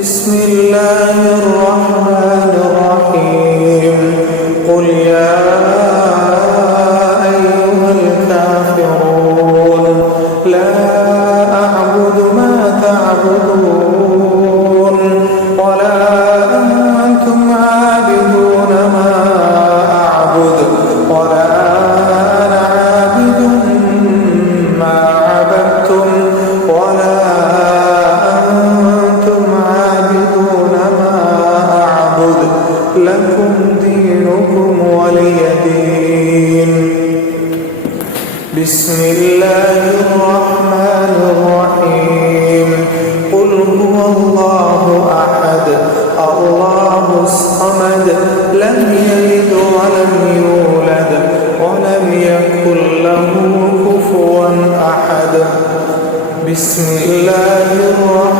بسم الله الرحمن الرحيم قل يا أيها الكافرون لا أعبد ما تعبدون ولا أنتم عابدون ما أعبد ولا أنا عابد ما عبدتم ولا لكم دينكم ولي دين. بسم الله الرحمن الرحيم قل هو الله أحد الله الصمد لم يلد ولم يولد ولم يكن له كفوا أحد. بسم الله الرحمن